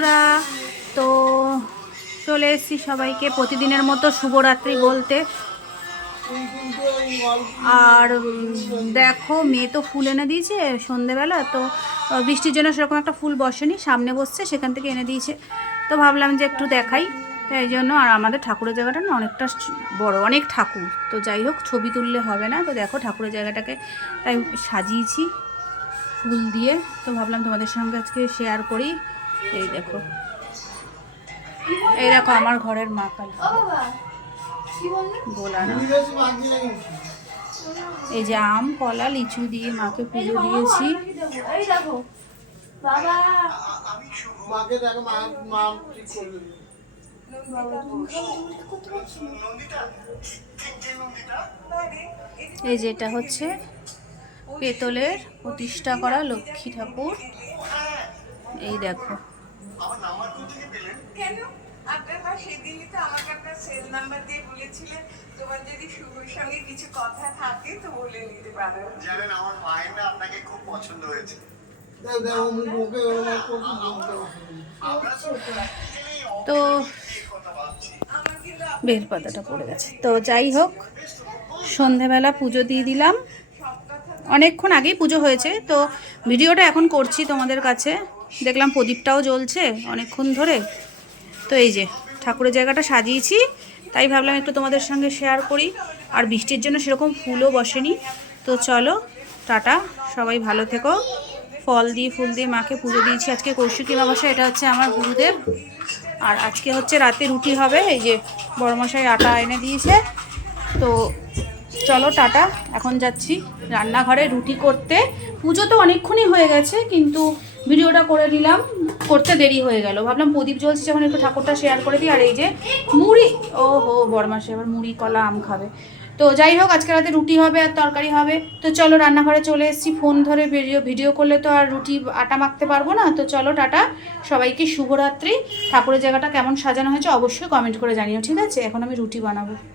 বন্ধুরা, তো চলে এসেছি সবাইকে প্রতিদিনের মতো শুভরাত্রি বলতে। আর দেখো, মেয়ে তো ফুল এনে দিয়েছে সন্ধেবেলা, তো বৃষ্টির জন্য সেরকম একটা ফুল বসেনি, সামনে বসছে, সেখান থেকে এনে দিয়েছে। তো ভাবলাম যে একটু দেখাই, তাই জন্য। আর আমাদের ঠাকুরের জায়গাটা না অনেকটা বড়, অনেক ঠাকুর, তো যাই হোক ছবি তুললে হবে না, তো দেখো ঠাকুরের জায়গাটাকে তাই সাজিয়েছি ফুল দিয়ে। তো ভাবলাম তোমাদের সঙ্গে আজকে শেয়ার করি। এই দেখো, এই দেখো আমার ঘরের মা কালী গোলা না। এই যে আম কলা লিচু দিয়ে মাকে পুজো দিয়েছি। এই যে এটা হচ্ছে পেতলের প্রতিষ্ঠা করা লক্ষ্মী ঠাকুর। এই দেখো, তো বেল পাতাটা পড়ে গেছে। তো যাই হোক, সন্ধেবেলা পুজো দিয়ে দিলাম, অনেকক্ষণ আগেই পুজো হয়েছে, তো ভিডিওটা এখন করছি তোমাদের কাছে। দেখলাম প্রদীপটাও জ্বলছে অনেকক্ষণ ধরে। তো এই যে ঠাকুরের জায়গাটা সাজিয়েছি, তাই ভাবলাম একটু তোমাদের সঙ্গে শেয়ার করি। আর বৃষ্টির জন্য সেরকম ফুলও বসেনি। তো চলো, টাটা, সবাই ভালো থেকো। ফল দিয়ে ফুল দিয়ে মাকে পুজো দিয়েছি। আজকে কৌশিকী অমাবস্যা, এটা হচ্ছে আমার গুরুদেব। আর আজকে হচ্ছে রাতে রুটি হবে, এই যে বড়মশাই আটা এনে দিয়েছে। তো চলো টাটা, এখন যাচ্ছি রান্নাঘরে রুটি করতে। পুজো তো অনেকক্ষণই হয়ে গেছে, কিন্তু ভিডিওটা করে নিলাম, করতে দেরি হয়ে গেল। ভাবলাম প্রদীপ জ্বলছে যখন একটু ঠাকুরটা শেয়ার করে দিই। আর এই যে মুড়ি, ও হো, বড়মাসে আবার মুড়ি কলা আম খাবে। তো যাই হোক, আজকে রাতে রুটি হবে আর তরকারি হবে। তো চলো, রান্নাঘরে চলে এসেছি। ফোন ধরে ভিডিও করলে তো আর রুটি আটা মাখতে পারবো না। তো চলো টাটা, সবাইকে শুভরাত্রি। ঠাকুরের জায়গাটা কেমন সাজানো হয়েছে অবশ্যই কমেন্ট করে জানিও, ঠিক আছে? এখন আমি রুটি বানাবো।